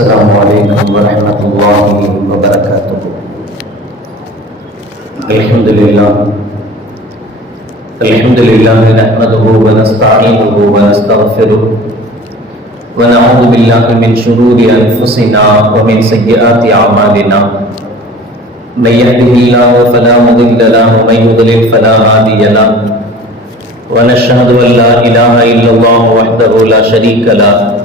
السلام عليكم ورحمة الله وبركاته. الحمد لله. الحمد لله نحمده ونستعينه ونستغفره ونعوذ بالله من شرور أنفسنا ومن سيئات أعمالنا. من يهده الله فلا مضل له ومن يضلل فلا هادي له. ونشهد أن لا إله إلا الله وحده لا شريك له.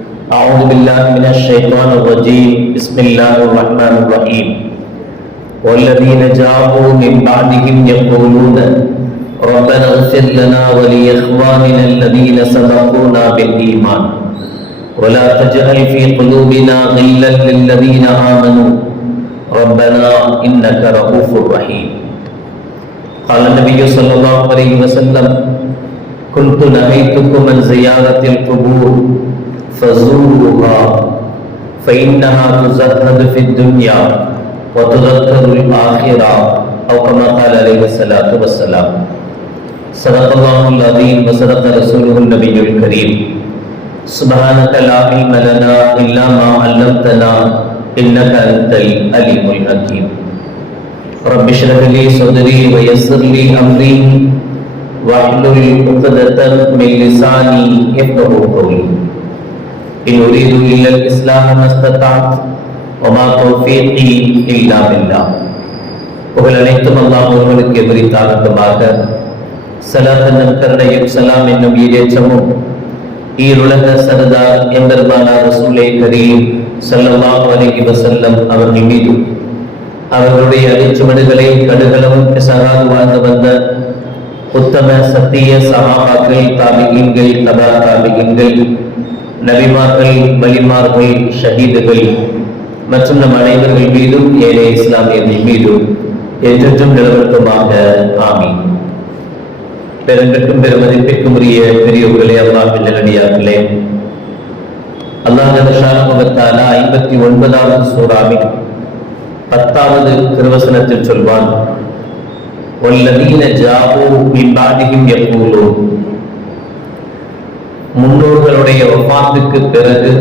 أعوذ بالله من الشيطان الرجيم. بسم الله الرحمن الرحيم. والذين جاءوا من بعدهم يقولون، ربنا اغفر لنا ولإخواننا الذين سبقونا بالإيمان. ولا تجعل في قلوبنا غلا للذين آمنوا. ربنا إنك رؤوف رحيم. قال النبي صلى الله عليه وسلم، كنت نهيتكم عن زيارة القبور. فزوروها فإنها تزهد في الدنيا وتذكر الآخرة أو كما قال عليه الصلاة والسلام. صدق الله العظيم وصدق رسوله النبي الكريم. سبحانك لا علم لنا إلا ما علمتنا إنك أنت العليم الحكيم. رب اشرح لي صدري ويسر لي أمري واحلل عقدة من لساني يفقهوا قولي. إن أريد إلا الإصلاح ما استطعت وما توفيقي إلا بالله புகழ் அனைத்தும் அல்லாஹ் ஒருவனுக்கு எதிரித்தாகட்டுமாக சலாத்தன் கருணையும் சலாம் என்னும் ஈரேற்றமும் ஈருலக சரதார் எம்பெருமானார் ரசூலை கரீம் ஸல்லல்லாஹு அலைஹி வஸல்லம் அவர்கள் மீது அவர்களுடைய அடிச்சுவடுகளை கடுகளவும் பிசகாது வாழ்ந்து வந்த உத்தம சத்திய சகாபாக்கள் தாபிகீன்கள் தபா தாபிகீன்கள் நபிமார்கள் வலிமார்கள் ஷஹீதுகள் மற்றும் நம் அனைவர்கள் மீதும் ஏழை இஸ்லாமியர்கள் மீதும் என்றென்றும் நிலவரத்துமாக ஆமி பெருங்கட்டும் பெருமதிப்பிற்கும் உரிய பெரியவர்களே அல்லாஹின் நல்லடியார்களே அல்லாஹால முகத்தால ஐம்பத்தி ஒன்பதாவது சூறாவின் பத்தாவது திருவசனத்தில் சொல்வான் வல்லதீன ஜாபு மின்பாதிகும் எப்பூலோ முன்னோர்களுடைய ஒப்பாத்துக்கு பிறகு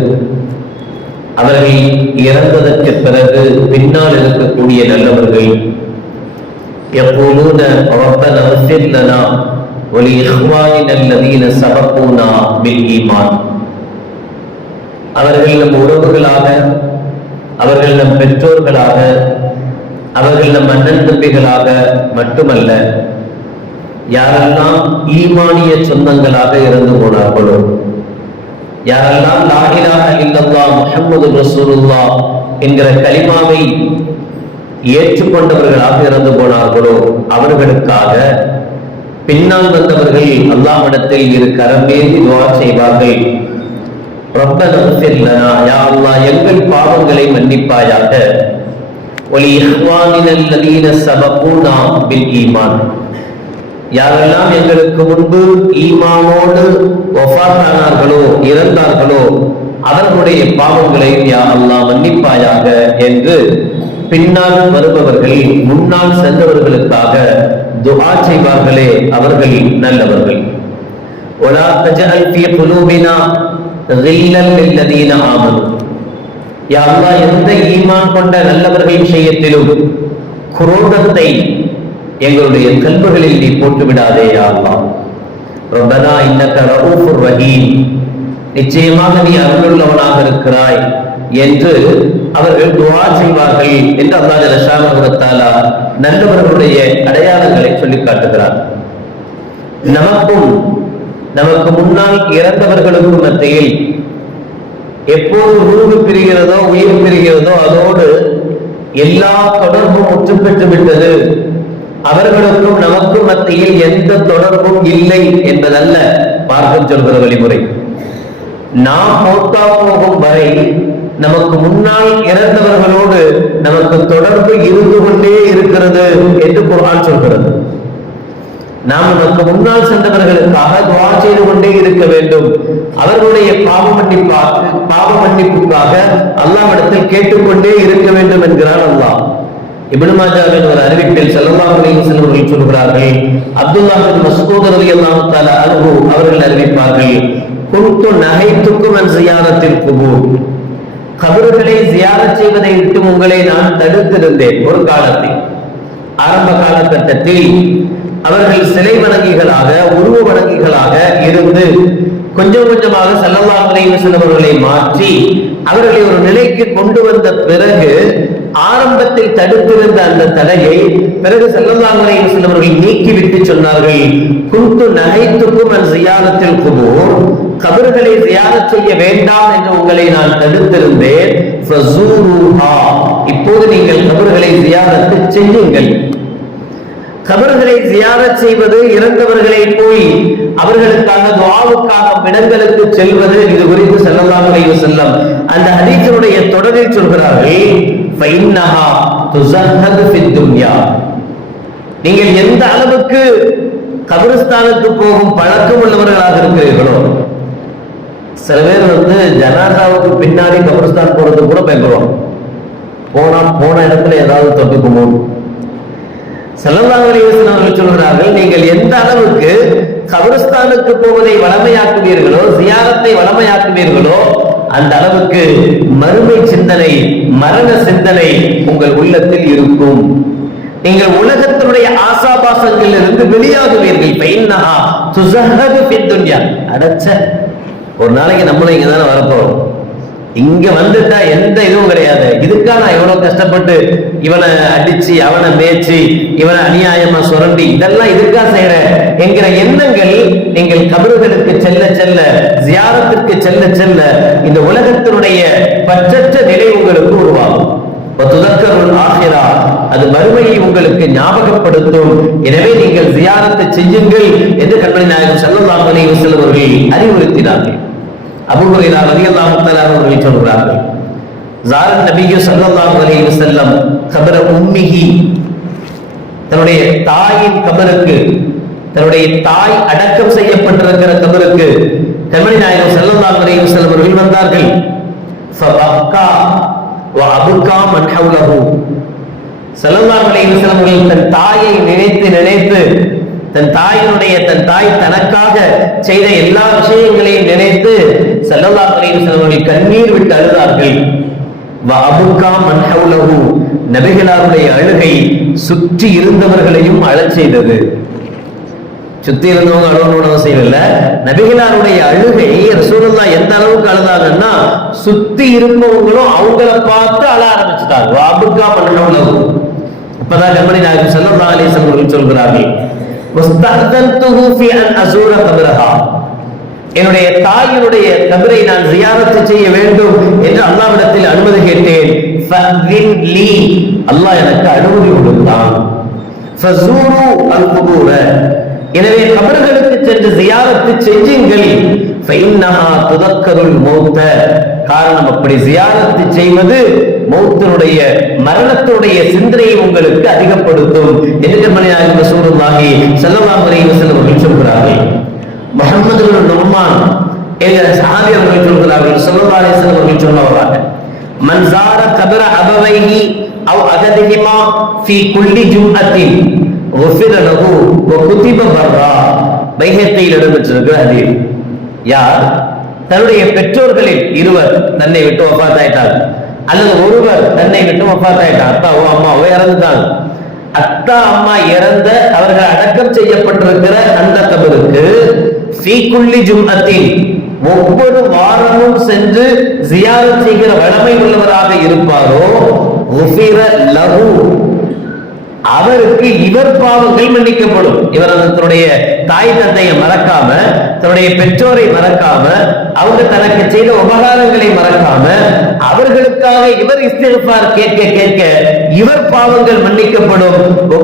அவர்கள் இறந்ததற்கு பிறகு பின்னால் இருக்கக்கூடிய நல்லவர்கள் எப்போதும் ரப்பன சில்லனா ஒலி இஹ்வானின் அல்லதீன சபப்பூனா பில் ஈமான். அவர்கள் நம் உறவுகளாக அவர்கள் நம் பெற்றோர்களாக அவர்கள் நம் அண்ணன் தம்பிகளாக மட்டுமல்ல யாரெல்லாம் ஈமானிய சொந்தங்களாக இறந்து போனார்களோ யாரெல்லாம் லாஹிலாக இல்லல்லா முஹம்மது ரசூலுல்லா என்கிற கலிமாவை ஏற்றுக்கொண்டவர்களாக இறந்து போனார்களோ அவர்களுக்காக பின்னால் வந்தவர்கள் அல்லாஹ்விடத்தில் இரு கரமேந்தி துவா செய்வார்கள். ரப்பனா ஃபிர்லனா யா அல்லா எங்கள் பாவங்களை மன்னிப்பாயாக. ஒலி இஹ்வானின் அல்லதீன சபகூனா பில் ஈமான். யாரெல்லாம் எங்களுக்கு முன்பு ஈமானோடு ஒஃபாத்தானார்களோ இறந்தார்களோ அவர்களுடைய பாவங்களை யாரெல்லாம் அல்லா மன்னிப்பாயாக என்று பின்னால் வருபவர்களில் முன்னால் சென்றவர்களுக்காக துகா செய்வார்களே அவர்கள் நல்லவர்கள். ஒலா தஜல் பி புலூபினா ரில்லல் இல்லதீன ஆமன். யா எந்த ஈமான் கொண்ட நல்லவர்கள் விஷயத்திலும் குரோதத்தை எங்களுடைய கல்புகளில் நீ போட்டு விடாதே யா அல்லாஹ். ரப்பனா ரஹீம். நிச்சயமாக நீ அருளுள்ளவனாக இருக்கிறாய் என்று அவர்கள் துவா செய்வார்கள் என்று அல்லாஹ் நல்லவர்களுடைய அடையாளங்களை சொல்லி காட்டுகிறார். நமக்கும் நமக்கு முன்னால் இறந்தவர்களுக்கும் மத்தியில் எப்போது உருவு பிரிகிறதோ உயிர் பிரிகிறதோ அதோடு எல்லா தொடர்பும் முற்று பெற்று விட்டது. அவர்களுக்கும் நமக்கும் மத்தியில் எந்த தொடர்பும் இல்லை என்பதல்ல. பார்க்க சொல்கிற வழிமுறை. நாம் மௌத்தா போகும் வரை நமக்கு முன்னால் இறந்தவர்களோடு நமக்கு தொடர்பு இருந்து கொண்டே இருக்கிறது என்று குரான் சொல்கிறது. நாம் நமக்கு முன்னால் சென்றவர்களுக்காக துவா செய்து கொண்டே இருக்க வேண்டும். அவர்களுடைய பாவ மன்னிப்பாக பாவ மன்னிப்புக்காக அல்லாவிடத்தில் கேட்டுக்கொண்டே இருக்க வேண்டும் என்கிறான் அல்லாஹ். இப்னு மாஜாவின் ஒரு அறிவிப்பில் ஸல்லல்லாஹு செல்வர்கள் சொல்கிறார்கள் அப்துல்லாஹின் பின் மஸ்ஊத் ரலியல்லாஹு அருகு அவர்கள் அறிவிப்பார்கள் குன்து நகைத்துக்கும் அன் ஜியாரத்தில் குபூர். கபர்களை ஜியாரத் செய்வதை விட்டு உங்களை நான் தடுத்திருந்தேன் ஒரு காலத்தில். ஆரம்ப காலகட்டத்தில் அவர்கள் சிலை வணங்கிகளாக உருவ வணங்கிகளாக இருந்து கொஞ்சம் கொஞ்சமாக ஸல்லல்லாஹு அலைஹி அவர்களை மாற்றி அவர்களை ஒரு நிலைக்கு கொண்டு வந்த பிறகு ஆரம்பத்தில் தடுத்திருந்த அந்த தடையை பிறகு ஸல்லல்லாஹு அலைஹி நீக்கிவிட்டு சொன்னார்கள். குந்து நகைத்துக்கும் அன் ஜியாரத்தில் குபோ கபர்களை ஜியாரத் செய்ய வேண்டாம் என்று உங்களை நான் தடுத்திருந்தேன். இப்போது நீங்கள் கபர்களை ஜியாரத்து செய்யுங்கள் கபர்களை ஜியாரத் செய்வது இறந்தவர்களை போய் அவர்களுக்காக துஆவுக்காக இடங்களுக்கு செல்வது இது குறித்து செல்லலாம் அலைஹி அந்த ஹதீஸினுடைய தொடரில் சொல்கிறார்கள். நீங்கள் எந்த அளவுக்கு கபிரஸ்தானுக்கு போகும் பழக்கம் உள்ளவர்களாக இருக்கிறீர்களோ சில பேர் வந்து ஜனாதாவுக்கு பின்னாடி கபிரஸ்தான் போறதுக்கு கூட பயப்படுவாங்க. போனா போன இடத்துல ஏதாவது தொட்டுக்குமோ அலைஹி அவர்கள் சொல்கிறார்கள் நீங்கள் எந்த அளவுக்கு கபருஸ்தானுக்கு போவதை வளமையாக்குவீர்களோ ஜியாரத்தை வளமையாக்குவீர்களோ அந்த அளவுக்கு மறுமை சிந்தனை மரண சிந்தனை உங்கள் உள்ளத்தில் இருக்கும். நீங்கள் உலகத்தினுடைய ஆசாபாசங்களில் இருந்து வெளியாகுவீர்கள். பைன்னஹா துஸஹது ஃபித் துன்யா. அடச்ச. ஒரு நாளைக்கு நம்மளும் இங்க தானே வரப்போறோம். இங்க வந்துட்டா எந்த இதுவும் கிடையாது. இதுக்கா நான் எவ்வளவு கஷ்டப்பட்டு இவனை அடிச்சு அவனை மேய்ச்சி இவனை அநியாயமா சுரண்டி இதெல்லாம் இதுக்கா செய்யறேன் என்கிற எண்ணங்கள் நீங்கள் கபறுகளுக்கு செல்ல செல்ல ஜியாரத்திற்கு செல்ல செல்ல இந்த உலகத்தினுடைய பற்றற்ற நிலை உங்களுக்கு உருவாகும். துதக்கருள் ஆகிறா அது மறுமையை உங்களுக்கு ஞாபகப்படுத்தும். எனவே நீங்கள் ஜியாரத்தை செய்யுங்கள் என்று கண்மணி நாயகம் ஸல்லல்லாஹு அறிவுறுத்தினார்கள். அபூ ஹுரைரா ரலியல்லாஹு தஆலா அவர்கள் சொல்கிறார்கள் ஜாரத் நபியு ஸல்லல்லாஹு அலைஹி வஸல்லம் கபர உம்மிஹி தன்னுடைய தாயின் கபருக்கு தன்னுடைய தாய் அடக்கம் செய்யப்பட்டிருக்கிற கபருக்கு கண்மணி நாயகம் ஸல்லல்லாஹு அலைஹி வஸல்லம் அவர்கள் வந்தார்கள். ஃபபக்கா வஅபுகா மன் ஹவுலஹு. ஸல்லல்லாஹு அலைஹி செல்லம் அவர்கள் தன் தாயை நினைத்து நினைத்து தன் தாயினுடைய தன் தாய் தனக்காக செய்த எல்லா விஷயங்களையும் நினைத்து ஸல்லல்லாஹு அலைஹி வஸல்லம் கண்ணீர் விட்டு அழுதார்கள். நபிகளாருடைய அழுகை சுற்றி இருந்தவர்களையும் அழச் செய்தது. சுத்தி இருந்தவங்க அழுவணும்னு அவசியம் இல்ல. நபிகளாருடைய அழுகை ரசூலுல்லா எந்த அளவுக்கு அழுதாங்கன்னா சுத்தி இருப்பவங்களும் அவங்கள பார்த்து அழ ஆரம்பிச்சுட்டாங்க. வாபுக்கா பண்ணணும் அப்பதான் கம்பெனி நாயகம் ஸல்லல்லாஹு அலிசன் அவர்கள் சொல்கிறார்கள். என்னுடைய தாயினுடைய கபரை நான் ஜியாரத்து செய்ய வேண்டும் என்று அல்லாவிடத்தில் அனுமதி கேட்டேன். லீ. அல்லாஹ் எனக்கு அனுமதி கொடுத்தான். அல் குபூர. எனவே கபர்களுக்கு சென்று ஜியாரத்து செஞ்சுங்கள். ஃபைன்னஹா மௌத்த. காரணம் அப்படி ஜியாரத்து செய்வது மௌத்தனுடைய மரணத்தினுடைய சிந்தனையை உங்களுக்கு அதிகப்படுத்தும். என்று மணியாக ரசூலுல்லாஹி ஸல்லல்லாஹு அலைஹி வஸல்லம் சொல்கிறார்கள்? முகமது பின் என்கிற சாதி அவர்கள் சொல்கிறார்கள். ஸல்லல்லாஹு அலைஹி வஸல்லம் அவர்கள் மன்சார கபர அபவைகி அவ் அகதிகிமா ஃபி குல்லி ஜும்அத்தின். ஒஃபிரலகு குத்திப பர்ரா. வைகத்தையில் இடம்பெற்றிருக்கிற அதில். யார்? தன்னுடைய பெற்றோர்களில் இருவர் தன்னை விட்டு ஒப்பாத்தாயிட்டார் அல்லது ஒருவர் தன்னை விட்டு ஒப்பாத்தாயிட்டார் அத்தாவோ அம்மாவோ இறந்துட்டாங்க அத்தா அம்மா இறந்த அவர்கள் அடக்கம் செய்யப்பட்டிருக்கிற அந்த தபருக்கு சீக்குள்ளி ஜும்மத்தில் ஒவ்வொரு வாரமும் சென்று ஜியாரம் செய்கிற வளமை உள்ளவராக இருப்பாரோ? லகு அவருக்கு இவர் பாவங்கள் மன்னிக்கப்படும். இவர் தன்னுடைய தாய் தந்தையை மறக்காம தன்னுடைய பெற்றோரை மறக்காம அவங்க தனக்கு செய்த உபகாரங்களை மறக்காம அவர்களுக்காக இவர் இஸ்திருப்பார் கேட்க கேட்க இவர் பாவங்கள் மன்னிக்கப்படும்.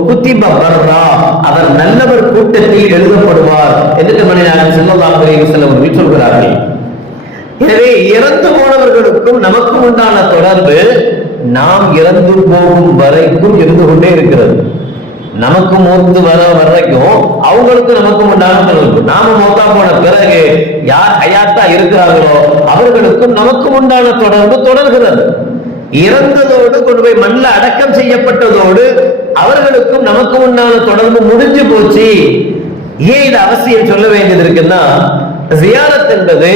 குத்திப பர்ரா அவர் நல்லவர் கூட்டத்தில் எழுதப்படுவார் என்று மனிதனாக செல்லலாம் செல்லவர்கள் சொல்கிறார்கள். எனவே இறந்து போனவர்களுக்கும் நமக்கும் உண்டான தொடர்பு நாம் இறந்து போகும் வரைக்கும் இருந்து கொண்டே இருக்கிறது. நமக்கு மூத்து வர வரைக்கும் அவங்களுக்கு நமக்கும் உண்டான தொடர்பு நாம மௌத்தா போன பிறகு யார் ஹயாத்தா இருக்கிறார்களோ அவர்களுக்கும் நமக்கும் உண்டான தொடர்பு தொடர்கிறது. இறந்ததோடு கொண்டு போய் மண்ணில் அடக்கம் செய்யப்பட்டதோடு அவர்களுக்கும் நமக்கு உண்டான தொடர்பு முடிஞ்சு போச்சு. ஏன் இது அவசியம் சொல்ல வேண்டியது இருக்குன்னா ஜியாரத் என்பது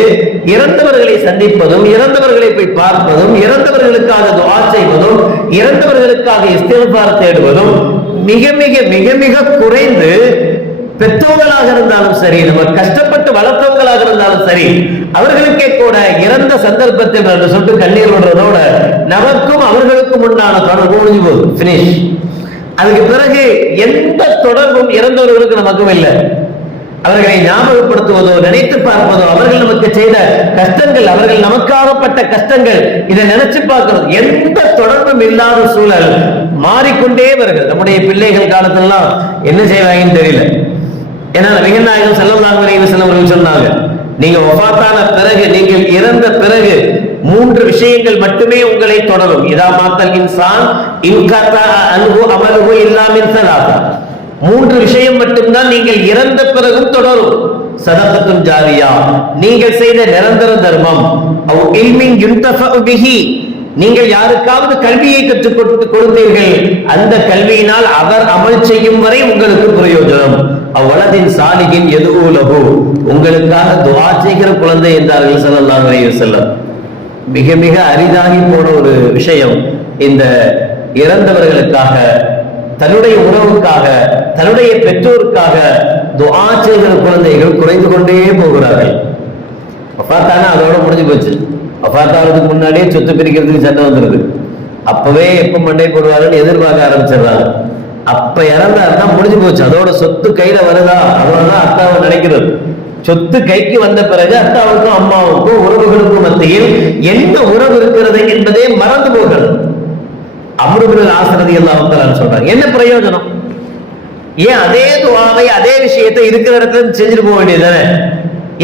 இறந்தவர்களை சந்திப்பதும் இறந்தவர்களை போய் பார்ப்பதும் இறந்தவர்களுக்காக துவா செய்வதும் இறந்தவர்களுக்காக இஸ்திஃபார் தேடுவதும் மிக மிக மிக மிக குறைந்து பெற்றோர்களாக இருந்தாலும் சரி நம்ம கஷ்டப்பட்டு வளர்த்தவங்களாக இருந்தாலும் சரி அவர்களுக்கே கூட இறந்த சந்தர்ப்பத்தில் ரெண்டு சொட்டு கண்ணீர் விடுறதோட நமக்கும் அவர்களுக்கும் உண்டான தொடர்பு முடிஞ்சு போகுது பினிஷ் அதுக்கு பிறகு எந்த தொடர்பும் இறந்தவர்களுக்கு நமக்கும் இல்லை. அவர்களை ஞாபகப்படுத்துவதோ நினைத்து பார்ப்பதோ அவர்கள் நமக்கு செய்த கஷ்டங்கள் அவர்கள் நமக்காகப்பட்ட கஷ்டங்கள் இதை நினைச்சு பார்க்கிறது. எந்த தொடர்பும் இல்லாத சூழல் மாறிக்கொண்டே வருகிறது. நம்முடைய பிள்ளைகள் காலத்திலலாம் என்ன செய்வாங்கன்னு தெரியல. ஏன்னா நபிகள் நாயகம் செல்லல்லாஹு அலைஹி வஸல்லம் அவர்கள் சொன்னாங்க நீங்க வஃபாத்தான பிறகு நீங்கள் இறந்த பிறகு மூன்று விஷயங்கள் மட்டுமே உங்களை தொடரும். இதா மாத்தல் இன்சான் இன்கத்தா அன்பு அமலுஹு இல்லாமல் மின் மூன்று விஷயம் மட்டும்தான் நீங்கள் இறந்த பிறகும் தொடரும். சதகத்தும் ஜாரியா. நீங்கள் செய்த நிரந்தர தர்மம். அவ் இல்மின் நீங்கள் யாருக்காவது கல்வியை கற்றுக் கொடுத்து கொடுத்தீர்கள். அந்த கல்வியினால் அவர் அமல் செய்யும் வரை உங்களுக்கு பிரயோஜனம். அவ்வளதின் சாலிகின் எதுவுலகு உங்களுக்காக துவா செய்கிற குழந்தை என்றார்கள் ஸல்லல்லாஹு செல்லம் மிக மிக அரிதாகி போன ஒரு விஷயம். இந்த இறந்தவர்களுக்காக தன்னுடைய உறவுக்காக தன்னுடைய பெற்றோருக்காக துவா செய்கிற குழந்தைகள் குறைந்து கொண்டே போகிறார்கள். வஃபாத்தானா அதோட முடிஞ்சு போச்சு. வஃபாத்தாவதுக்கு முன்னாடியே சொத்து பிரிக்கிறதுக்கு சண்டை வந்துருது. அப்பவே எப்ப மண்டை போடுவாருன்னு எதிர்பார்க்க ஆரம்பிச்சிடுறாங்க. அப்ப இறந்தாருன்னா முடிஞ்சு போச்சு. அதோட சொத்து கையில வருதா? அவ்வளவுதான் அத்தாவை நினைக்கிறது. சொத்து கைக்கு வந்த பிறகு அத்தாவுக்கும் அம்மாவுக்கும் உறவுகளுக்கும் மத்தியில் என்ன உறவு இருக்கிறது என்பதே மறந்து போகிறது. அமருபின் ஆசனதி எல்லாம் சொல்றாங்க என்ன பிரயோஜனம்? ஏன் அதே துவாவை அதே விஷயத்தை இருக்கிற இடத்துல செஞ்சுட்டு போக வேண்டியதுதானே?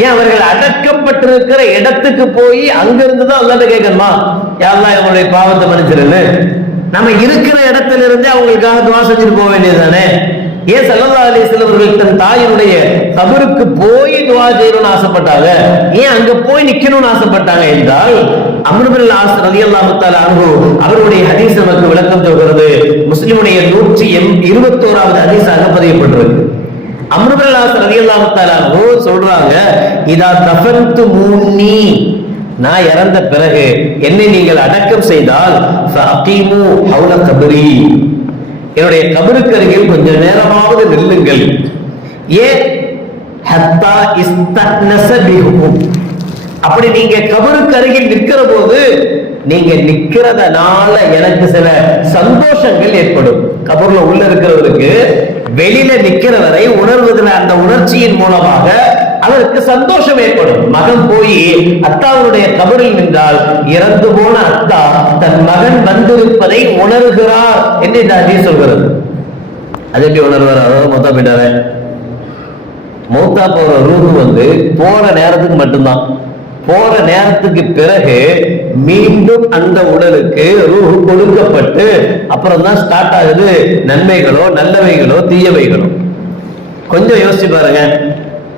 ஏன் அவர்கள் அடக்கப்பட்டிருக்கிற இடத்துக்கு போய் அங்கிருந்து தான் அல்லாட்ட கேட்கணுமா? யாரெல்லாம் இவங்களுடைய பாவத்தை மன்னிச்சிருன்னு. நம்ம இருக்கிற இடத்துல இருந்தே அவங்களுக்காக துவா செஞ்சுட்டு போக வேண்டியதுதானே? ஏன் சல்லல்லா அலிஸ்லாம் அவர்கள் தன் தாயினுடைய கபருக்கு போய் துவா செய்யணும்னு ஆசைப்பட்டாங்க? ஏன் அங்க போய் நிக்கணும்னு ஆசைப்பட்டாங்க என்றால் அம்ருபில் ஆஸ் ரலியல்லாஹு தஆலா அன்ஹு அவருடைய ஹதீஸ் நமக்கு விளக்கம் சொல்கிறது முஸ்லிமுடைய நூற்றி எம் இருபத்தோராவது ஹதீஸாக பதியப்பட்டிருக்கு. அம்ருபில் ஆஸ் ரலியல்லாஹு தஆலா சொல்றாங்க இதா தஃபன்து மூன்னி. நான் இறந்த பிறகு என்னை நீங்கள் அடக்கம் செய்தால் ஃபஅகீமு ஹவுல கபரி. என்னுடைய கபருக்கு அருகில் கொஞ்ச நேரமாவது நில்லுங்கள். ஏன்? ஹத்தா இஸ்தக்னஸ பிஹும். அப்படி நீங்க கபருக்கு அருகில் நிற்கிற போது நீங்க நிக்கிறதுனால எனக்கு சில சந்தோஷங்கள் ஏற்படும். கபூர்ல உள்ள இருக்கிறவருக்கு வெளியில நிக்கிற வரை உணர்வதில் அந்த உணர்ச்சியின் மூலமாக அவருக்கு சந்தோஷம் ஏற்படும். மகன் போய் அத்தாவுடைய கபரில் நின்றால் இறந்து போன அத்தா தன் மகன் வந்திருப்பதை உணர்கிறார் என்று இந்த அஜி சொல்கிறது. அது எப்படி உணர்வார்? அதாவது மொத்தம் போயிட்டாரு. மூத்தா போற ரூபு வந்து போற நேரத்துக்கு மட்டும்தான். போற நேரத்துக்கு பிறகு மீண்டும் அந்த உடலுக்கு ரூஹு கொடுக்கப்பட்டு அப்புறம் தான் ஸ்டார்ட் ஆகுது நன்மைகளோ நல்லவைகளோ தீயவைகளோ. கொஞ்சம் யோசிச்சு பாருங்க.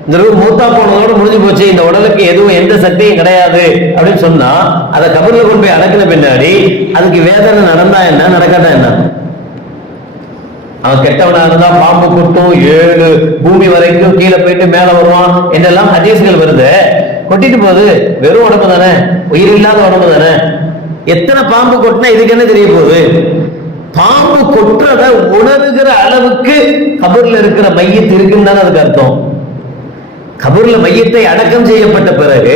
இந்த ரூ மூத்தா போனதோட முடிஞ்சு போச்சு. இந்த உடலுக்கு எதுவும் எந்த சக்தியும் கிடையாது அப்படின்னு சொன்னா அதை கபர்ல கொண்டு போய் அடக்கின பின்னாடி அதுக்கு வேதனை நடந்தா என்ன நடக்காதா என்ன? அவன் கெட்டவனா இருந்தா பாம்பு கொட்டும் ஏழு பூமி வரைக்கும் கீழே போயிட்டு மேல வருவான். என்றெல்லாம் ஹதீஸ்கள் வருது. கொட்டிட்டு போகுது. வெறும் உடம்பு தானே? உயிர் இல்லாத உடம்பு தானே? எத்தனை பாம்பு கொட்டினா இதுக்கு என்ன தெரிய போகுது? பாம்பு கொட்டுறத உணர்கிற அளவுக்கு கபூர்ல இருக்கிற மையத்து இருக்குன்னு தானே அதுக்கு அர்த்தம். கபூர்ல மையத்தை அடக்கம் செய்யப்பட்ட பிறகு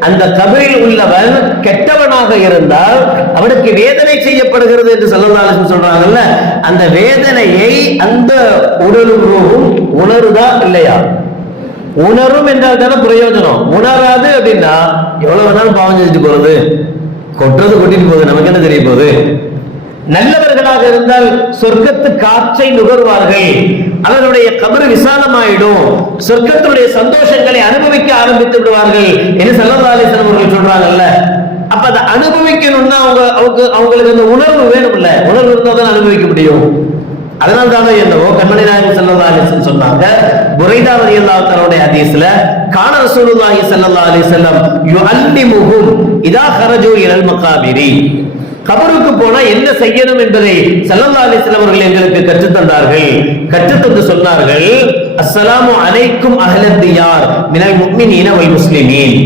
அந்த கபரில் உள்ளவன் கெட்டவனாக இருந்தால் அவனுக்கு வேதனை செய்யப்படுகிறது என்று சொல்லலாம் சொல்றாங்கல்ல அந்த வேதனையை அந்த உடலும் உணருதா இல்லையா? உணரும் என்றால் தானே பிரயோஜனம். உணராது அப்படின்னா எவ்வளவு வேணாலும் பாவம் செஞ்சுட்டு போறது? கொட்டுறது கொட்டிட்டு போகுது. நமக்கு என்ன தெரிய போகுது? நல்லவர்களாக இருந்தால் சொர்க்கத்து காற்றை நுகர்வார்கள். அவர்களுடைய கபரு விசாலமாயிடும். சொர்க்கத்தினுடைய சந்தோஷங்களை அனுபவிக்க ஆரம்பித்து விடுவார்கள். என்று சல்லல்லாஹு அவர்கள் சொல்றாங்கல்ல. அப்ப அதை அனுபவிக்கணும்னா அவங்க அவங்க அவங்களுக்கு அந்த உணர்வு வேணும்ல. உணர்வு இருந்தால் தான் அனுபவிக்க முடியும். அதனால் தானே என்னவோ கண்மணி நாயகம் செல்லல்லா அலிசன் சொன்னாங்க புரைதா ரலியல்லாஹு தஆலாவுடைய ஹதீஸ்ல கான ரசூலுல்லாஹி ஸல்லல்லாஹு யு அல்லி முகும் இதா கரஜு இரல் மகாபிரி. கபருக்கு போனா என்ன செய்யணும் என்பதை ஸல்லல்லாஹு அலைஹி அவர்கள் எங்களுக்கு கற்றுத்தந்தார்கள் தந்தார்கள். தந்து சொன்னார்கள் அஸ்ஸலாமு அலைக்கும் அஹ்லத் யார் மினல் முக்மினீன வல் முஸ்லிமீன்.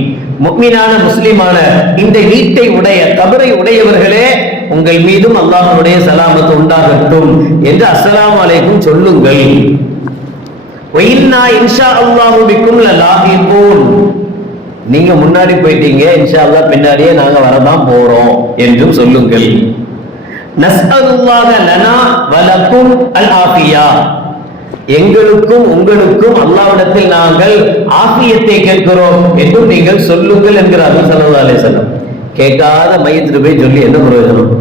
முக்மினான முஸ்லிமான இந்த வீட்டை உடைய கபரை உடையவர்களே உங்கள் மீதும் அல்லாஹனுடைய சலாமத்து உண்டாகட்டும் என்று அஸ்லாம் அலைக்கும் சொல்லுங்கள். ஒயின்னா இன்ஷா அல்லாஹு பிக்கும் லலாஹிகூன் நீங்க முன்னாடி போயிட்டீங்க இன்ஷா அல்லாஹ் பின்னாடியே நாங்க வரதான் போறோம் என்றும் சொல்லுங்கள். நஸ்அலுல்லாஹ லனா வலக்கும் அல் ஆஃபியா எங்களுக்கும் உங்களுக்கும் அல்லாவிடத்தில் நாங்கள் ஆபியத்தை கேட்கிறோம் என்றும் நீங்கள் சொல்லுங்கள் என்கிறார்கள் சல்லா அலைஹி வஸல்லம். கேட்காத மையத்துட்டு போய் சொல்லி என்ன பிரயோஜனம்?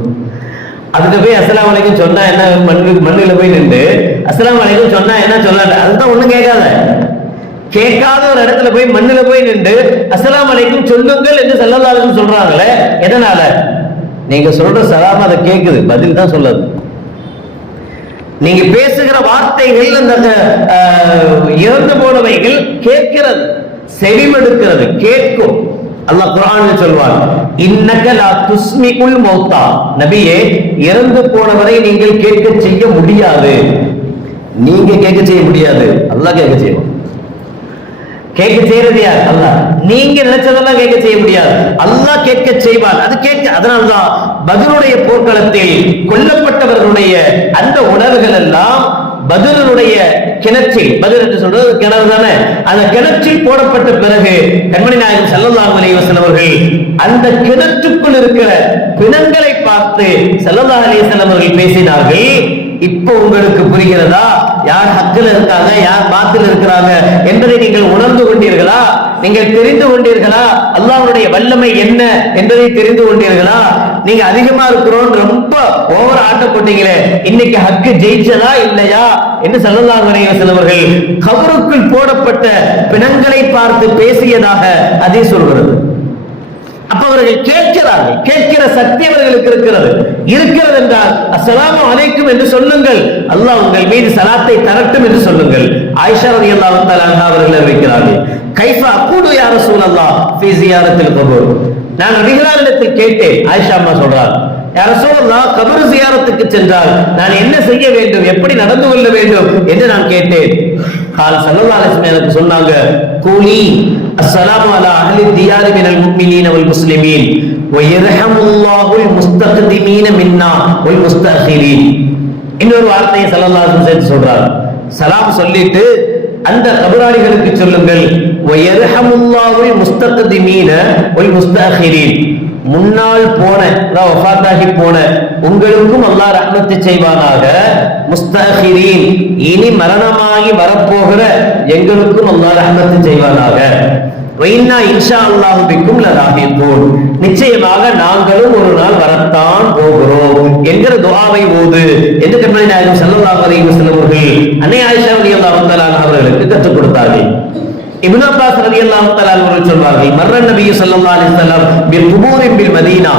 அதுக்கு போய் அஸ்லாம் அலைக்கும் சொன்னா என்ன மண்ணு மண்ணில போய் நின்று அஸ்லாம் அலைக்கும் சொன்னா என்ன சொல்லாத? அதுதான் ஒண்ணும் கேட்காத. கேட்காத ஒரு இடத்துல போய் மண்ணில் போய் நின்று அஸ்லாம் அலைக்கும் சொல்லுங்கள் என்று செல்லலாதுன்னு சொல்றாங்களே எதனால? நீங்க சொல்ற சலாம் அதை கேக்குது பதில் தான் சொல்லாது. நீங்க பேசுகிற வார்த்தைகள் அந்த இறந்து போனவைகள் கேட்கிறது செவிமடுக்கிறது கேட்கும். அல்லாஹ் குரான் சொல்வான் இன்னக லா துஸ்மிகுல் மௌத்தா. நபியே இறந்து போனவரை நீங்கள் கேட்க செய்ய முடியாது. நீங்க கேட்க செய்ய முடியாது. அல்லாஹ் கேட்க செய்வோம் கேட்க செய்யறது யார்? அல்லாஹ். நீங்க நினைச்சதெல்லாம் கேட்க செய்ய முடியாது. அல்லாஹ் கேட்க செய்வார் அது கேட்க அதனால்தான் பதிலுடைய போர்க்களத்தில் கொல்லப்பட்டவர்களுடைய அந்த உணர்வுகள் எல்லாம் பதிலுடைய கிணற்றில் பதில் என்று சொல்றது கிணறு தானே? அந்த கிணற்றில் போடப்பட்ட பிறகு கண்மணி நாயகம் ஸல்லல்லாஹு அலைவசன் அவர்கள் அந்த கிணற்றுக்குள் இருக்கிற பிணங்களை பார்த்து ஸல்லல்லாஹு அலைவசன் அவர்கள் பேசினார்கள். இப்போ உங்களுக்கு புரிகிறதா? யார் ஹக்கில் இருக்காங்க யார் பாத்தில் இருக்கிறாங்க என்பதை நீங்கள் உணர்ந்து கொண்டீர்களா? நீங்கள் தெரிந்து கொண்டீர்களா? அல்லாவுடைய வல்லமை என்ன என்பதை தெரிந்து கொண்டீர்களா? நீங்க அதிகமா இருக்கிறோம் ரொம்ப ஓவர் ஆட்டப்பட்டீங்களே இன்னைக்கு ஹக்கு ஜெயிச்சதா இல்லையா? என்று ஸல்லல்லாஹு அலைஹி அவர்கள் கபருக்குள் போடப்பட்ட பிணங்களை பார்த்து பேசியதாக அதே சொல்கிறது. அப்ப அவர்கள் கேட்கிறார்கள். கேட்கிற சக்தி அவர்களுக்கு இருக்கிறது. இருக்கிறது என்றால் அசலாமும் அலைக்கும் என்று சொல்லுங்கள். அல்லாஹ் உங்கள் மீது சலாத்தை தரட்டும் என்று சொல்லுங்கள். ஆயிஷா ரலியல்லாஹு தஆலா அன்ஹா அவர்கள் அறிவிக்கிறார்கள். கைஃபா அக்கூடு யார சூழல்லா ஃபீ கொண்டு நான் நபிகளாரிடத்தில் கேட்டேன். ஆயிஷா அம்மா சொல்றாள் அரசோல்லா ரசூலல்லாஹ் கபர் சென்றால் நான் என்ன செய்ய வேண்டும்? எப்படி நடந்து கொள்ள வேண்டும்? என்று நான் கேட்டேன். கால் சல்லல்லாஹு எனக்கு சொன்னாங்க கூலி அஸ்ஸலாமு அலா அஹ்லி தியாரி மினல் முஃமினீன வல் முஸ்லிமீன் வயர்ஹமுல்லாஹுல் முஸ்தக்திமீன மின்னா வல் முஸ்தஅஹிரீன் இன்னொரு வார்த்தையை சல்லல்லாஹு அலைஹி வஸல்லம் சொல்றார். சலாம் சொல்லிட்டு அந்த கபராளிகளுக்கு சொல்லுங்கள் முன்னால் போன அதாவது வஃபாத்தாகி போன உங்களுக்கும் அல்லாஹ் ரஹ்மத்து செய்வானாக. முஸ்தஹிரீன் இனி மரணமாகி வரப்போகிற எங்களுக்கும் அல்லாஹ் ரஹ்மத்து செய்வானாக. வைன்னா இன்ஷா அல்லாஹ் பிக்கும் நிச்சயமாக நாங்களும் ஒரு நாள் வரத்தான் போகிறோம் என்கிற துவாவை ஓது. என்று கண்மணி நாயகம் ஸல்லல்லாஹு அலைஹி வஸல்லம் அவர்கள் அன்னை ஆயிஷா ரலியல்லாஹு தஆலா அவர்களுக்கு கற்றுக் கொடுத்தார்கள். இப்னு அப்பாஸ் ரலியல்லாஹு தஆலா அவர்கள் சொல்வார்கள் மர்ர நபி ஸல்லல்லாஹு அலைஹி வஸல்லம் பில் குபூரின் பில் மதீனா.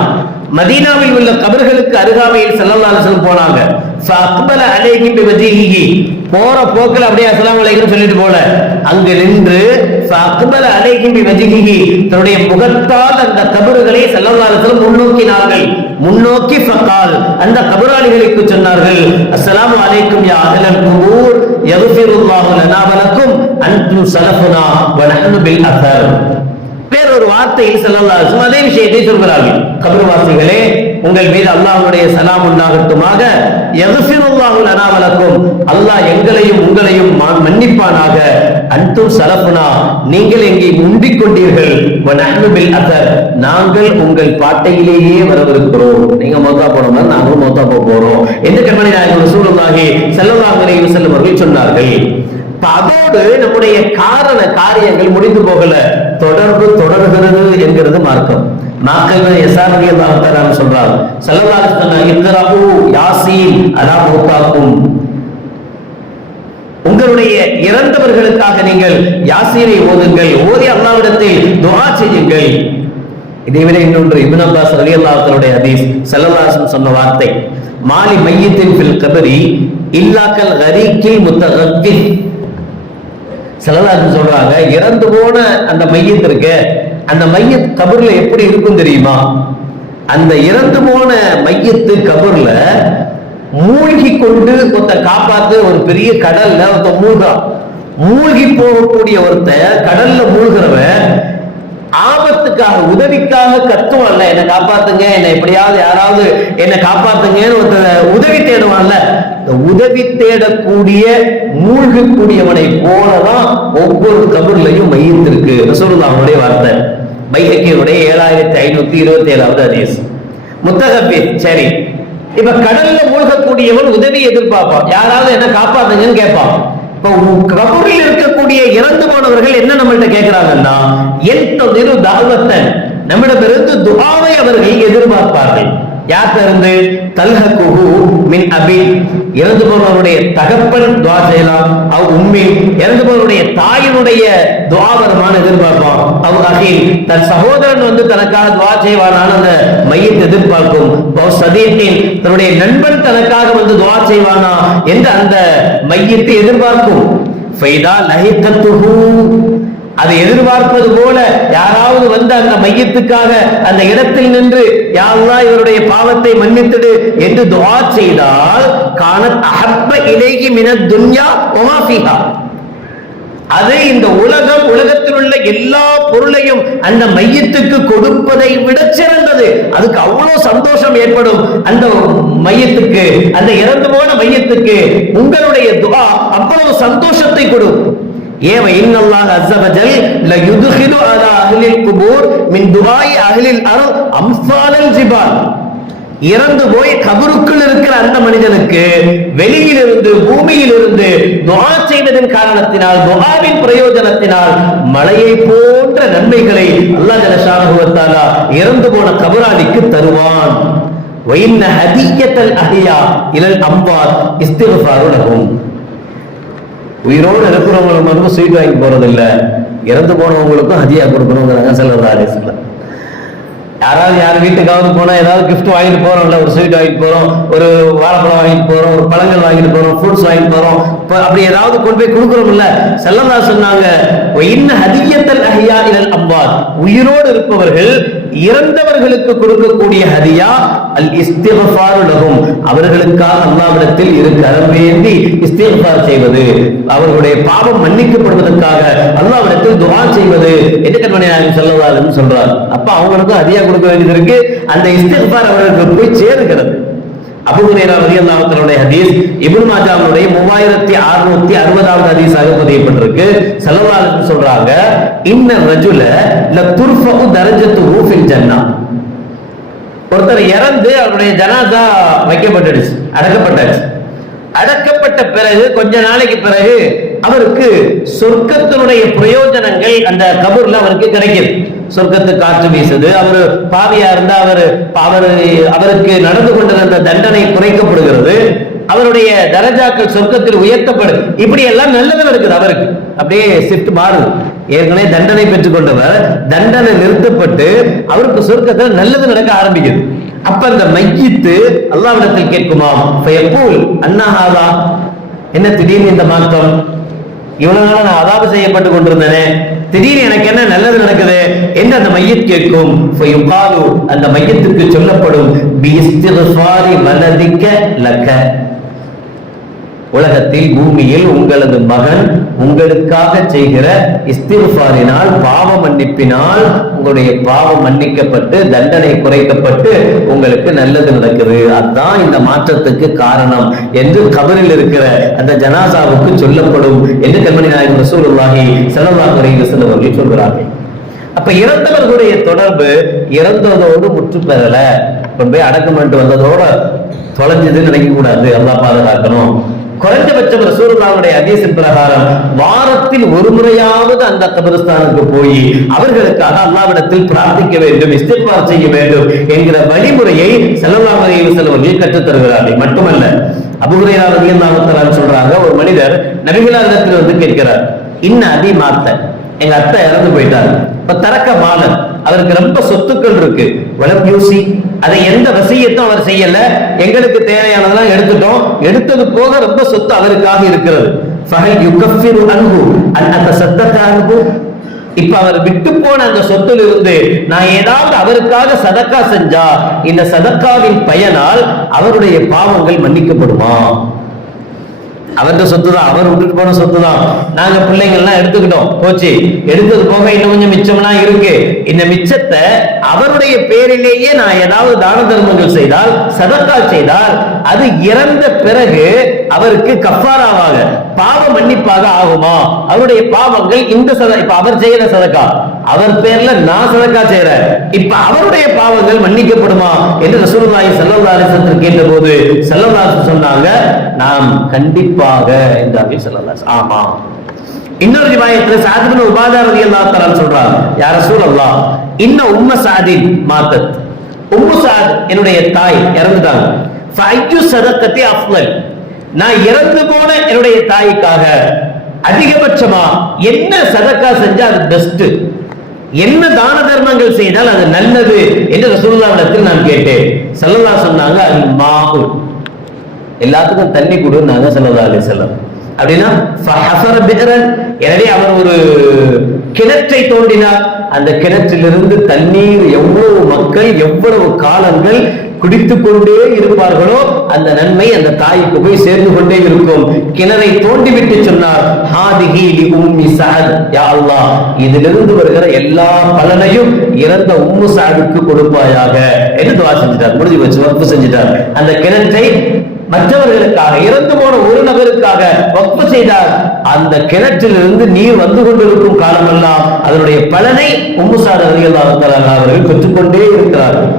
மதீனாவில் உள்ள கபர்களுக்கு அருகாமையில் ஸல்லல்லாஹு அலைஹி வஸல்லம் போனாங்க. ஃபஅக்பல அலைஹி பிவஜிஹி போற போக்குல அப்படியே அஸ்ஸலாமு அலைக்கும் சொல்லிட்டு போல. அங்க நின்று ஃபஅக்பல அலைஹி பிவஜிஹி தன்னுடைய முகத்தால் அந்த கபர்களை ஸல்லல்லாஹு அலைஹி வஸல்லம் முன்னோக்கினார்கள். முன்னோக்கி ஃபக்கால் அந்த கபராளிகளுக்கு சொன்னார்கள் அஸ்ஸலாமு அலைக்கும் யா அஹ்லல் குபூர் யக்ஃபிருல்லாஹு லனா வலக்கும் அன்தும் சலஃபுனா வ நஹ்னு பில் அஸர் வேறொரு வார்த்தையில் ஸல்லல்லாஹு அலைஹி வஸல்லம் அதே விஷயத்தை சொல்கிறார்கள். கபர்வாசிகளே உங்கள் மீது அல்லாஹுடைய சலாம் உண்டாகட்டுமாக. யக்ஃபிருல்லாஹு லனா வலக்கும். அல்லாஹ் எங்களையும் உங்களையும் மன்னிப்பானாக. அன்தும் சலப்புனா நீங்கள் எங்கே முந்திக் கொண்டீர்கள் வ நாங்கள் உங்கள் பாட்டையிலேயே வரவிருக்கிறோம். நீங்க மௌத்தா போன மாதிரி நாங்களும் மௌத்தா போக போறோம். எந்த கண்மணி நாயகம் ரசூலுல்லாஹி ஸல்லல்லாஹு அலைஹி அவர்கள் சொன்னார்கள். அதோடு நம்முடைய காரண காரியங்கள் முடிந்து போகல. தொடர்பு தொடர்கிறது என்கிறது மார்க்கம். மாக்கள் எஸ்ஆர்பி அல்லாஹ் சொல்றார். சல்லல்லாஹு அலைஹி வஸல்லம் யாசீன் அலா மௌத்தாக்கும் உங்களுடைய இறந்தவர்களுக்காக நீங்கள் யாசீரை ஓதுங்கள் ஓதி அல்லாவிடத்தில் துவா செய்யுங்கள். இதை விட இன்னொன்று இபின் அப்பாஸ் ரலியல்லாஹுடைய ஹதீஸ் ஸல்லல்லாஹு சொன்ன வார்த்தை. மாலி மையத்தின் பில் கபரி இல்லாக்கல் கரீக்கில் முத்தகத்தில் ஸல்லல்லாஹு சொல்றாங்க இறந்து போன அந்த மையத்திற்கு அந்த மையத் கபர்ல எப்படி இருக்கும் தெரியுமா? அந்த இறந்து போன மையத்து கபர்ல மூழ்கி கொண்டு ஒருத்த காப்பாத்து ஒரு பெரிய கடல்ல ஒருத்த மூழ்கான் மூழ்கி போகக்கூடிய ஒருத்த கடல்ல மூழ்கிறவன் ஆபத்துக்காக உதவிக்காக கத்துவான்ல என்னை காப்பாத்துங்க என்னை எப்படியாவது யாராவது என்னை காப்பாத்துங்கன்னு ஒருத்தர் உதவி தேடுவான்ல இந்த உதவி தேடக்கூடிய மூழ்கக்கூடியவனை போலதான் ஒவ்வொரு கபர்லையும் மையத்திருக்கு ரசூலுல்லாஹுடைய வார்த்தை. பைஹக்கியுடைய ஏழாயிரத்தி ஐநூத்தி இருபத்தி ஏழாவது ஹதீஸ் முத்தகபி சரி. இப்ப கடல்ல மூழ்கக்கூடியவன் உதவி எதிர்பார்ப்பான். யாராவது என்ன காப்பாத்துங்கன்னு கேட்பான். இப்போ கபூரில் இருக்கக்கூடிய இறந்து போனவர்கள் என்ன நம்மள்ட்ட கேட்கிறாங்கன்னா என் தொதிரு தாவத்தன் நம்மிடமிருந்து துபாவை அவர்கள் எதிர்பார்ப்பார்கள். யார்கிட்ட இருந்து? தல்ஹகுஹு மின் அபி இறந்து போனவருடைய தகப்பன் துவா செய்யலாம். அவ் உம்மி இறந்து போனவருடைய தாயினுடைய துவாபரமான எதிர்பார்ப்பான். அவ் அகில் தன் சகோதரன் வந்து தனக்காக துவா செய்வானான அந்த மையத்தை எதிர்பார்க்கும். அவ் சதீத்தின் தன்னுடைய நண்பன் தனக்காக வந்து துவா செய்வானா என்று அந்த மையத்தை எதிர்பார்க்கும். ஃபைதா லஹிகத்துஹு. அதை எதிர்பார்ப்பது போல யாராவது வந்து அந்த மையத்துக்காக அந்த இடத்தில் நின்று யாருலா இவருடைய பாவத்தை மன்னித்துடு என்று துவா செய்தால் காணத் அஹப்ப இலேகி மின துன்யா ஒமா அது இந்த உலகம் உலகத்தில் உள்ள எல்லா பொருளையும் அந்த மையத்துக்கு கொடுப்பதை விட சிறந்தது. அதுக்கு அவ்வளவு சந்தோஷம் ஏற்படும். அந்த மையத்துக்கு அந்த இறந்து போன மையத்துக்கு உங்களுடைய துவா அவ்வளவு சந்தோஷத்தை கொடுக்கும் ஏவ இன்னல்லாஹ் அஸ்ஸபஜல் ல யுதுஹிது அலா அஹ்லில் குபூர் மின் துபாய் அஹ்லில் அர்த் அம்சாலல் ஜிபால். இறந்து போய் கபருக்குள் இருக்கிற அந்த மனிதனுக்கு வெளியிலிருந்து பூமியிலிருந்து துவா செய்ததன் காரணத்தினால் துவாவின் பிரயோஜனத்தினால் மலையை போன்ற நன்மைகளை அல்லா ஜலசானுவத்தாலா இறந்து போன கபராளிக்கு தருவான். வைன்ன ஹதியத்தல் அஹியா இலல் அம்பார் இஸ்திகஃபாரு லஹும் உயிரோடு இருக்கிறவங்களுக்கு மட்டும் ஸ்வீட் வாங்கி போறது இல்ல இறந்து போனவங்களுக்கும் ஹதியா கொடுக்கணுங்கிறாங்க சிலர் சில யாராவது யார் வீட்டுக்காவது போனா ஏதாவது கிஃப்ட் வாங்கிட்டு போறோம்ல ஒரு ஸ்வீட் வாங்கிட்டு போறோம் ஒரு வாழைப்பழம் வாங்கிட்டு போறோம் ஒரு பழங்கள் வாங்கிட்டு போறோம் ஃப்ரூட்ஸ் வாங்கிட்டு போறோம் இப்போ அப்படி ஏதாவது கொண்டு போய் கொடுக்குறோம்ல. செல்லதா சொன்னாங்க இன்ன ஹதியத்தல் அஹியா இலல் அம்பாத் உயிரோடு இருப்பவர்கள் இறந்தவர்களுக்கு கொடுக்கக்கூடிய ஹதியா அல் இஸ்திகஃபாருலகும் அவர்களுக்காக அல்லாவிடத்தில் இரு கரம் வேண்டி செய்வது. அவர்களுடைய பாவம் மன்னிக்கப்படுவதற்காக அல்லாவிடத்தில் துவா செய்வது. என்று கண்மணி சொல்லவாருன்னு சொல்றார்? அப்ப அவங்களுக்கும் ஹதியா கொடுக்க வேண்டியது இருக்கு. அந்த இஸ்திஃபார் அவர்களுக்கு போய் சேருகிறது. அபு ஹுரைரா ரலியல்லாஹு தஆலாவுடைய ஹதீஸ் இப்னு மாஜாவுடைய 3660 அறுபதாவது ஹதீஸாக பதியப்பட்டிருக்கு. ஸல்லல்லாஹு அலைஹி வஸல்லம் சொல்றாங்க இன்ன ரஜுல ல துர்ஃபு தரஜத்துஹு ஃபில் ஜன்னா. ஒருத்தர் இறந்து அவருடைய ஜனாதா வைக்கப்பட்டுடுச்சு அடக்கப்பட்டாச்சு. அடக்கப்பட்ட பிறகு கொஞ்ச நாளைக்கு பிறகு அவருக்கு சொர்க்கத்தினுடைய பிரயோஜனங்கள் அந்த கபூர்ல அவருக்கு கிடைக்குது. சொர்க்கத்து காற்று வீசுது அவர் பாவியா இருந்தா அவர் அவர் அவருக்கு நடந்து கொண்டிருந்த தண்டனை குறைக்கப்படுகிறது. அவருடைய தரஜாக்கள் சொர்க்கத்தில் உயர்த்தப்படும் இப்படி எல்லாம் நல்லது நடக்குது அவருக்கு. அப்படியே ஷிஃப்ட் மாறுது. ஏற்கனவே தண்டனை பெற்றுக் கொண்டவர் தண்டனை நிறுத்தப்பட்டு அவருக்கு சொர்க்கத்தில் நல்லது நடக்க ஆரம்பிக்குது. அப்ப அந்த மையித்து அல்லாவிடத்தில் கேட்குமாம் ஃபயக்கூல் அன்னஹாதா? என்ன திடீர்னு இந்த மாற்றம்? இவ்வளவு நாள் நான் அதாபு செய்யப்பட்டு கொண்டிருந்தேனே. திடீர்னு எனக்கு என்ன நல்லது நடக்குது என்று அந்த மையத் கேட்கும். அந்த மையத்துக்கு சொல்லப்படும் பிஸ்திஃபாரி லக்க. உலகத்தில் பூமியில் உங்களது மகன் உங்களுக்காக செய்கிற இஸ்திஃபாரினால் பாவ மன்னிப்பினால் உங்களுடைய பாவம் மன்னிக்கப்பட்டு தண்டனை குறைக்கப்பட்டு உங்களுக்கு நல்லது நடக்குது. அதுதான் இந்த மாற்றத்துக்கு காரணம் என்று கபரில் இருக்கிற அந்த ஜனாசாவுக்கு சொல்லப்படும் என்று கண்மணி நாயகம் ரசூலுல்லாஹி ஸல்லல்லாஹு அலைஹி அவர்கள் சொல்கிறார்கள். அப்ப இறந்தவர்களுடைய தொடர்பு இறந்ததோடு முற்று பெறல கொண்டு போய் அடக்கம் பண்ணிட்டு வந்ததோட தொலைஞ்சதுன்னு நினைக்க கூடாது அல்லாஹ் பாதுகாக்கணும். குறைஞ்சபட்சம் ரசூலுல்லாவுடைய ஹதீஸின் பிரகாரம் வாரத்தில் ஒரு முறையாவது அந்த கபரிஸ்தானுக்கு போய் அவர்களுக்காக அல்லாவிடத்தில் பிரார்த்திக்க வேண்டும் இஸ்திஃபார் செய்ய வேண்டும் என்கிற வழிமுறையை ஸல்லல்லாஹு அலைஹி வஸல்லம் கற்றுத் தருகிறார்கள். மட்டுமல்ல அபூ ஹுரைரா சொல்றாங்க ஒரு மனிதர் நபிகளாரிடத்தில் வந்து கேட்கிறார் இன்ன அதி மாத்த. எங்க அத்தை இறந்து போயிட்டார் இப்ப தரக்க மாலன் அவருக்கு ரொம்ப சொத்துக்கள் இருக்கு. வளம் யூசி. அதை எந்த வசியத்தும் அவர் செய்யல. எங்களுக்கு தேவையானதெல்லாம் எடுத்துட்டோம். எடுத்தது போக ரொம்ப சொத்து அவருக்காக இருக்கிறது. ஃபஹல் யுகஃபிரு அன்ஹு. அந்த அத்தசத்தக அன்ஹு. இப்ப அவர் விட்டு போன அந்த சொத்துல இருந்து நான் ஏதாவது அவருக்காக சதக்கா செஞ்சா இந்த சதக்காவின் பயனால் அவருடைய பாவங்கள் மன்னிக்கப்படுமா? அவர்கிட்ட சொத்து தான் அவர் விட்டுட்டு போன சொத்து தான் நாங்க பிள்ளைங்கள்லாம் எடுத்துக்கிட்டோம். போச்சு. எடுத்தது போக இன்னும் கொஞ்சம் மிச்சம்லாம் இருக்கு. இந்த மிச்சத்தை அவருடைய பேரிலேயே நான் ஏதாவது தான தர்மங்கள் செய்தால் சதக்கா செய்தால் அது இறந்த பிறகு அவருக்கு கஃபாராவாக பாவ மன்னிப்பாக ஆகுமா? அவருடைய பாவங்கள் இந்த சத இப்ப அவர் செய்யற சதக்கா. அவர் பேர்ல நான் சதக்கா செய்யறேன். இப்ப அவருடைய பாவங்கள் மன்னிக்கப்படுமா என்று ரசூலுல்லாஹி ஸல்லல்லாஹு அலைஹி வஸல்லம் கேட்டபோது ஸல்லல்லாஹு சொன்னாங்க நாம் கண்டிப்பாக என்றார்கள் ஸல்லல்லாஹு ஆமா. இன்னொரு ரிவாயத்துல சாதிபின் உபாதா ரலியல்லாஹு தஆலா சொல்றார் யா ரசூலல்லாஹ் இன்ன உம்ம சாதின் மாத்தத். உம்மு சாத் என்னுடைய தாய் இறந்துட்டாங்க. ஃபையு சதக்கத்தி அஃதல் நான் இறந்து போன என்னுடைய தாய்க்காக அதிகபட்சமா என்ன சதக்கா செஞ்சா அது பெஸ்ட் என்ன தான தர்மங்கள் செய்தால் அது நல்லது என்று ரசூலுல்லாஹ்விடத்தில் நான் கேட்டேன். ஸல்லல்லாஹு சொன்னாங்க அது மாவு எல்லாத்துக்கும் தண்ணி கொடுன்னாங்க ஸல்லல்லாஹு அலி செல்லம் அப்படின்னா எனவே அவர் ஒரு கிணற்றை தோண்டினார். அந்த கிணற்றிலிருந்து தண்ணீர் எவ்வளவு மக்கள் எவ்வளவு காலங்கள் குடித்துக் கொண்டே இருப்பார்களோ அந்த நன்மை அந்த தாய்க்கு போய் சேர்ந்து கொண்டே இருக்கும். கிணறை தோண்டிவிட்டு சொன்னார் ஹாதிஹி உம்மி யா அல்லாஹ் இதிலிருந்து வருகிற எல்லா பலனையும் இறந்த உம்மு சஅதுக்கு கொடுப்பாயாக என்று துவா செஞ்சிட்டார். முடிஞ்சு வச்சு வகுப்பு செஞ்சிட்டார். அந்த கிணற்றை மற்றவர்களுக்காக இறந்து போன ஒரு நபருக்காக வப்பு செய்தார். அந்த கிணற்றிலிருந்து நீர் வந்து கொண்டிருக்கும் காலமெல்லாம் அதனுடைய பலனை உம்முசார் அவர்கள் அவர்கள் பெற்றுக்கொண்டே இருக்கிறார்கள்.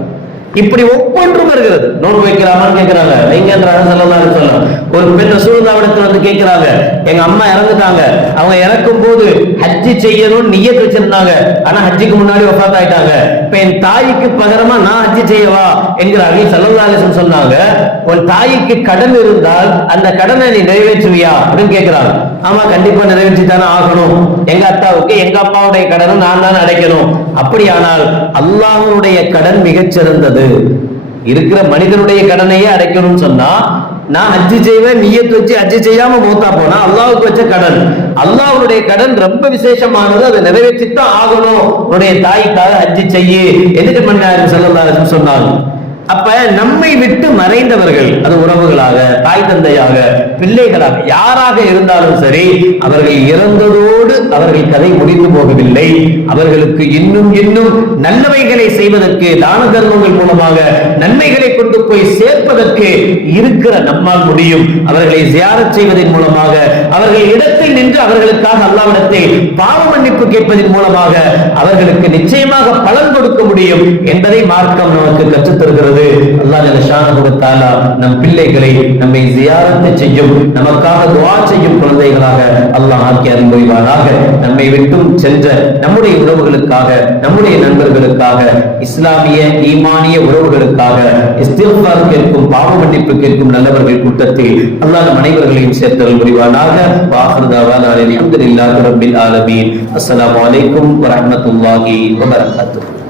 இப்படி ஒவ்வொன்றும் வருகிறது. நோன்பு வைக்கிறாமான்னு கேட்கிறாங்க வைங்கன்றாங்க சொல்லலாம் சொல்லலாம் ஒரு பெண் ரசூலுல்லாவிடத்துல வந்து கேட்கிறாங்க. எங்க அம்மா இறந்துட்டாங்க. அவங்க இறக்கும் போது ஹஜ்ஜி செய்யணும்னு நியத் வச்சிருந்தாங்க. ஆனா ஹஜ்ஜிக்கு முன்னாடி வஃபாத் ஆயிட்டாங்க இப்ப என் தாய்க்கு பகரமா நான் ஹஜ்ஜி செய்யவா என்கிறார்கள் சல்லல்லாஹு அலைஹி சொன்னாங்க. உன் தாய்க்கு கடன் இருந்தால் அந்த கடனை நீ நிறைவேற்றுவியா அப்படின்னு கேட்கிறாங்க. ஆமா கண்டிப்பா நிறைவேற்றி தானே ஆகணும். எங்க அத்தாவுக்கு எங்க அப்பாவுடைய கடனும் நான் தான் அடைக்கணும். அப்படியானால் அல்லாஹனுடைய கடன் மிகச்சிறந்தது. இருக்கிற மனிதனுடைய கடனையே அடைக்கணும்னு சொன்னா நான் ஹஜ்ஜி செய்வேன் நியத் வச்சு ஹஜ்ஜி செய்யாம மூத்தா போனா அல்லாவுக்கு வச்ச கடன். அல்லாவுடைய கடன் ரொம்ப விசேஷமானது அதை நிறைவேற்றித்தான் ஆகணும். உன்னுடைய தாய்க்காக ஹஜ்ஜி செய்யு. எதுக்கு மணிநாயகம் செல்லலாம் சொன்னாங்க அப்ப நம்மை விட்டு மறைந்தவர்கள் அது உறவுகளாக தாய் தந்தையாக பிள்ளைகளாக யாராக இருந்தாலும் சரி அவர்கள் இறந்ததோடு அவர்கள் கதை முடிந்து போகவில்லை. அவர்களுக்கு இன்னும் இன்னும் நல்லவைகளை செய்வதற்கு தான தர்மங்கள் மூலமாக நன்மைகளை கொண்டு போய் சேர்ப்பதற்கு இருக்கிற நம்மால் முடியும். அவர்களை சியாரச் செய்வதன் மூலமாக அவர்கள் இடத்தில் நின்று அவர்களுக்காக அல்லாவிடத்தை பாவ மன்னிப்பு கேட்பதன் மூலமாக அவர்களுக்கு நிச்சயமாக பலன் கொடுக்க முடியும் என்பதை மார்க்கம் நமக்கு கற்றுத்தருகிறது. பொழுது அல்லாஹால நம் பிள்ளைகளை நம்மை ஜியாரத்து செய்யும் நமக்காக துவா செய்யும் குழந்தைகளாக அல்லாஹ் ஆக்கி அருள் நம்மை விட்டும் சென்ற நம்முடைய உறவுகளுக்காக நம்முடைய நண்பர்களுக்காக இஸ்லாமிய ஈமானிய உறவுகளுக்காக இஸ்திஃபார் கேட்கும் பாவ மன்னிப்பு கேட்கும் நல்லவர்கள் கூட்டத்தில் அல்லாஹ் நம் அனைவர்களையும் சேர்த்தல் புரிவானாக. வாஹர் தாவானா அல்ஹம்துலில்லாஹி ரப்பில் ஆலமீன். அஸ்ஸலாமு அலைக்கும் வரஹ்மத்துல்லாஹி வபரகாத்துஹு